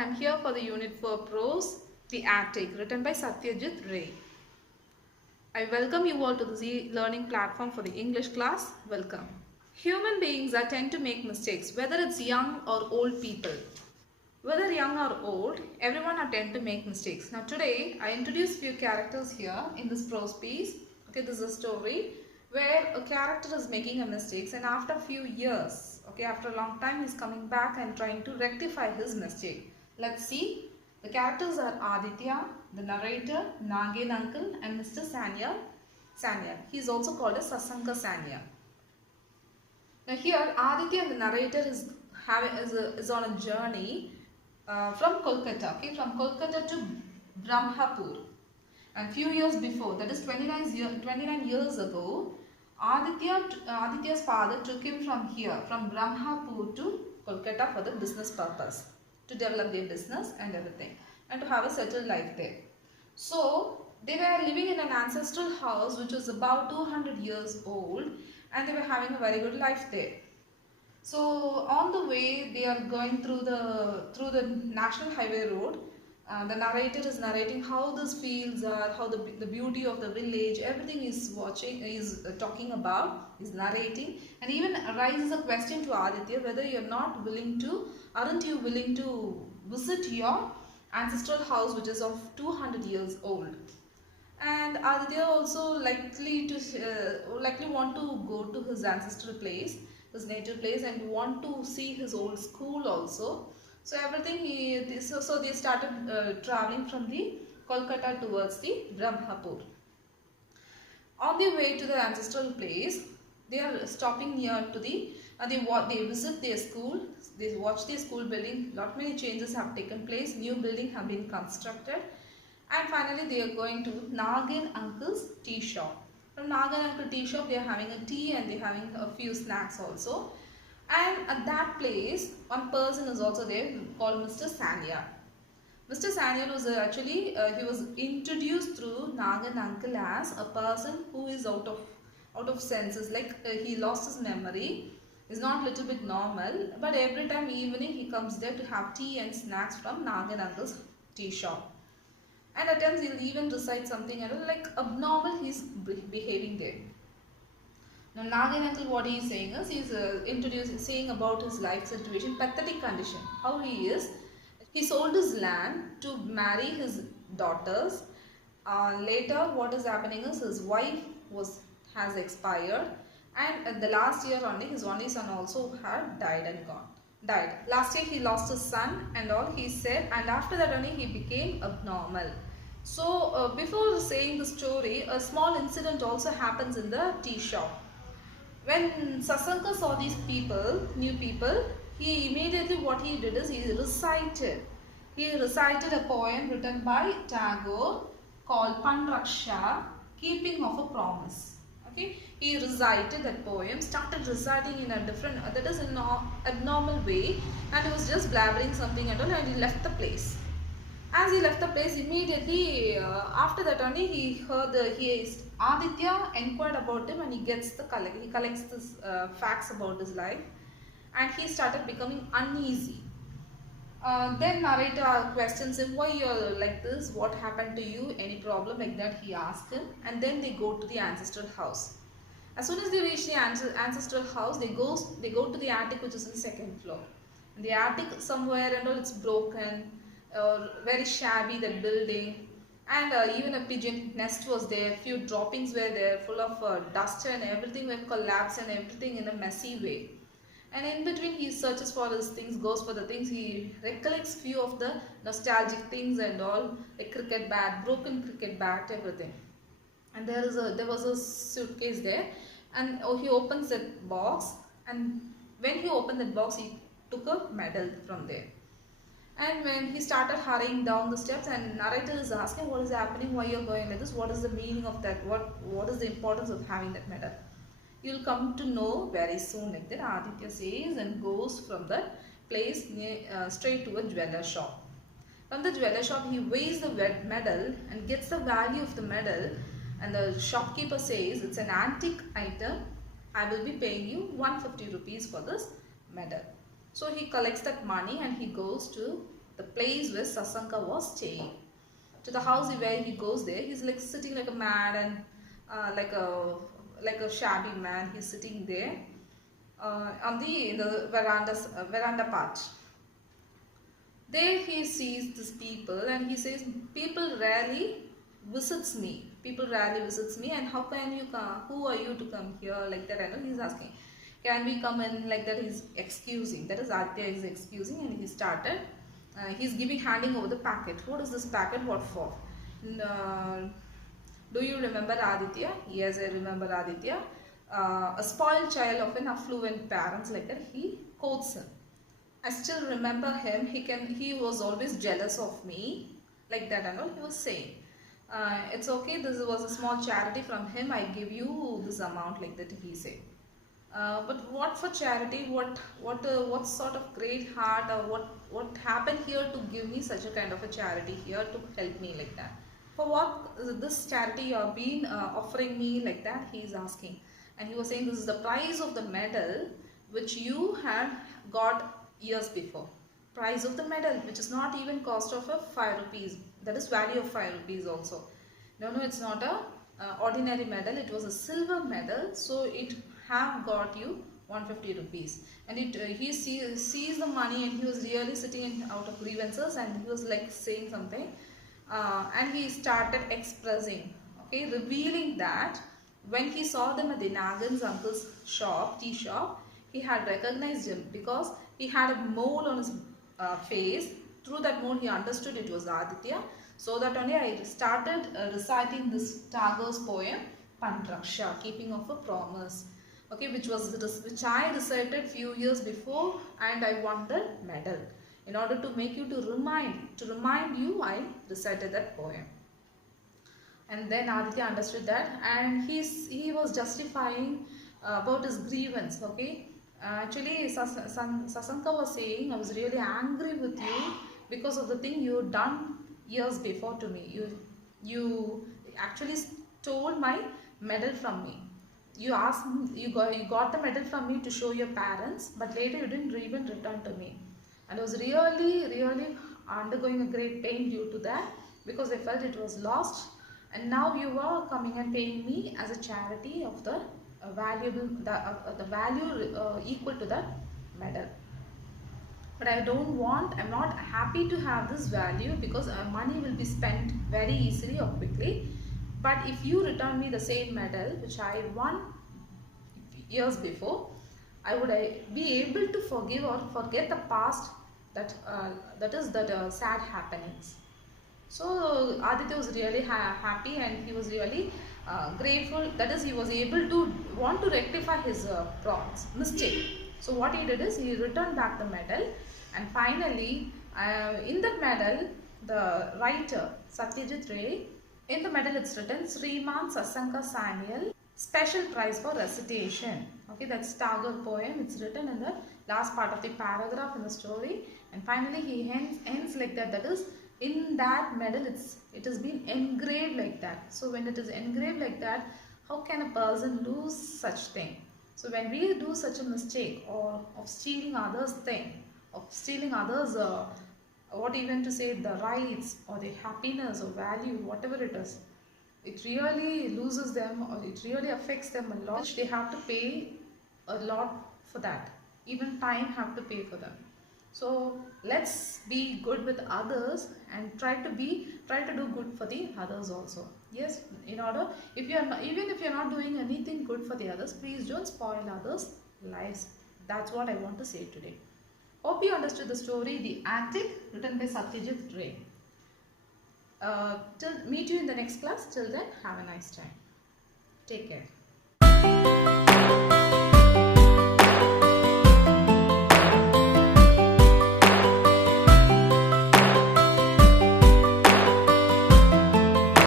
I am here for the unit for prose, The Attic, written by Satyajit Ray. I welcome you all to the Z-Learning platform for the English class. Welcome. Human beings are tend to make mistakes, whether it's young or old people. Whether young or old, everyone are tend to make mistakes. Now today, I introduce few characters here in this prose piece. Okay, this is a story where a character is making a mistake, and after a few years, okay, after a long time, he's coming back and trying to rectify his mistake. Let's see. The characters are Aditya, the narrator, Nagin uncle, and Mr. Sanyal. He is also called as Sasanka Sanyal. Now here, Aditya, the narrator, is on a journey from Kolkata, okay, from Kolkata to Brahmapur. And few years before, that is 29 years ago, Aditya's father took him from here, from Brahmapur to Kolkata for the business purpose, to develop their business and everything, and to have a settled life there. So, they were living in an ancestral house which was about 200 years old, and they were having a very good life there. So on the way they are going through the national highway road. The narrator is narrating how these fields are, how the beauty of the village, everything is talking about, is narrating, and even arises a question to Aditya whether aren't you willing to visit your ancestral house which is of 200 years old. And Aditya also likely want to go to his ancestral place, his native place, and want to see his old school also. So everything so they started traveling from the Kolkata towards the Brahmapur. On their way to the ancestral place, they are stopping near to they visit their school. They watch their school building. Lot many changes have taken place. New building have been constructed. And finally, they are going to Nagin uncle's tea shop. From Nagin uncle tea shop, they are having a tea and they are having a few snacks also. And at that place, one person is also there called Mr. Sanyal. Mr. Sanyal was he was introduced through Nagin uncle as a person who is out of senses, like he lost his memory. Is not little bit normal, but every time evening he comes there to have tea and snacks from Nagin uncle's tea shop. And at times he'll even recite something and like abnormal he's behaving there. Now Nagin uncle, what he is saying is he's saying about his life situation, pathetic condition, how he is. He sold his land to marry his daughters. Later what is happening is his wife has expired, and at the last year only his only son also had died. Last year he lost his son and all, he said, and after that only he became abnormal. So before saying the story, a small incident also happens in the tea shop. When Sasanka saw these new people, he immediately what he did is he recited a poem written by Tagore called Panraksha, Keeping of a Promise. Okay, he recited that poem, started reciting in a different, that is in an abnormal way, and he was just blabbering something and all, and he left the place. As he left the place, immediately after that only he heard Aditya inquired about him, and he collects this facts about his life, and he started becoming uneasy. Then narrator questions him, why you're like this, what happened to you, any problem, like that he asked him. And then they go to the ancestral house. As soon as they reach the ancestral house, they go to the attic which is in the second floor. In the attic somewhere and all, it's broken, very shabby, that building, and even a pigeon nest was there, few droppings were there, full of dust, and everything were collapsed and everything in a messy way. And in between he searches for his things, goes for the things, he recollects few of the nostalgic things and all, like cricket bat, broken cricket bat, everything. And there was a suitcase there, and he opens that box, and when he opened that box, he took a medal from there. And when he started hurrying down the steps, and narrator is asking what is happening, why you're going like this, what is the meaning of that, what is the importance of having that medal. You'll come to know very soon, like that Aditya says, and goes from that place straight to a jeweler shop. From the jeweler shop, he weighs the medal and gets the value of the medal, and the shopkeeper says it's an antique item, I will be paying you 150 rupees for this medal. So he collects that money and he goes to the place where Sasanka was staying. To the house where he goes there, he's like sitting like a mad and like a shabby man. He's sitting there on the in the veranda part. There he sees these people and he says, people rarely visits me. People rarely visits me, and how can you come? Who are you to come here like that? I know he's asking, can we come in like that? He's excusing. That is Aditya is excusing, and he started. He's handing over the packet. What is this packet? What for? Do you remember Aditya? Yes, I remember Aditya. A spoiled child of an affluent parents like that. He quotes him. I still remember him. He was always jealous of me, like that and all. He was saying, "It's okay. This was a small charity from him. I give you this amount, like that." He said. But what for charity? What sort of great heart, or what happened here to give me such a kind of a charity here to help me like that? For what this charity you have been offering me like that? He is asking, and he was saying this is the price of the medal which you had got years before. Price of the medal, which is not even cost of a 5 rupees. That is value of 5 rupees also. No, it's not a ordinary medal. It was a silver medal, so it have got you 150 rupees. And he sees the money, and he was really sitting out of grievances, and he was like saying something, and he started expressing, okay, revealing that when he saw them at the Nagan's uncle's shop, tea shop, he had recognized him because he had a mole on his face. Through that mole, he understood it was Aditya. So that only I started reciting this Tagore's poem, Pandraksha, keeping of a promise. Okay, which I recited few years before, and I won the medal. In order to make you to remind you, I recited that poem. And then Aditya understood that, and he was justifying about his grievance. Okay, actually Sasanka was saying, I was really angry with you because of the thing you done years before to me. You actually stole my medal from me. You got the medal from me to show your parents, but later you didn't even return to me. And I was really undergoing a great pain due to that, because I felt it was lost. And now you are coming and paying me as a charity of the the value equal to that medal. But I'm not happy to have this value, because money will be spent very easily or quickly. But if you return me the same medal which I won years before, I would be able to forgive or forget the past, that sad happenings. So Aditya was really happy, and he was really grateful. That is, he was able to want to rectify his mistake. So what he did is he returned back the medal, and finally in that medal, the writer Satyajit Ray, in the medal it's written Sriman Sasanka Samuel, special prize for recitation. Okay, that's Tagore poem. It's written in the last part of the paragraph in the story, and finally he ends like that. That is, in that medal it has been engraved like that. So when it is engraved like that, how can a person lose such thing? So when we do such a mistake, or of stealing others thing, of stealing others what even to say, the rights or the happiness or value, whatever it is, it really loses them, or it really affects them a lot, which they have to pay a lot for that. Even time have to pay for them. So let's be good with others, and try to do good for the others also. Yes, in order, if you are not, even if you are not doing anything good for the others, please don't spoil others' lives. That's what I want to say today. Hope you understood the story, The Attic, written by Satyajit Ray. Meet you in the next class. Till then, have a nice time. Take care.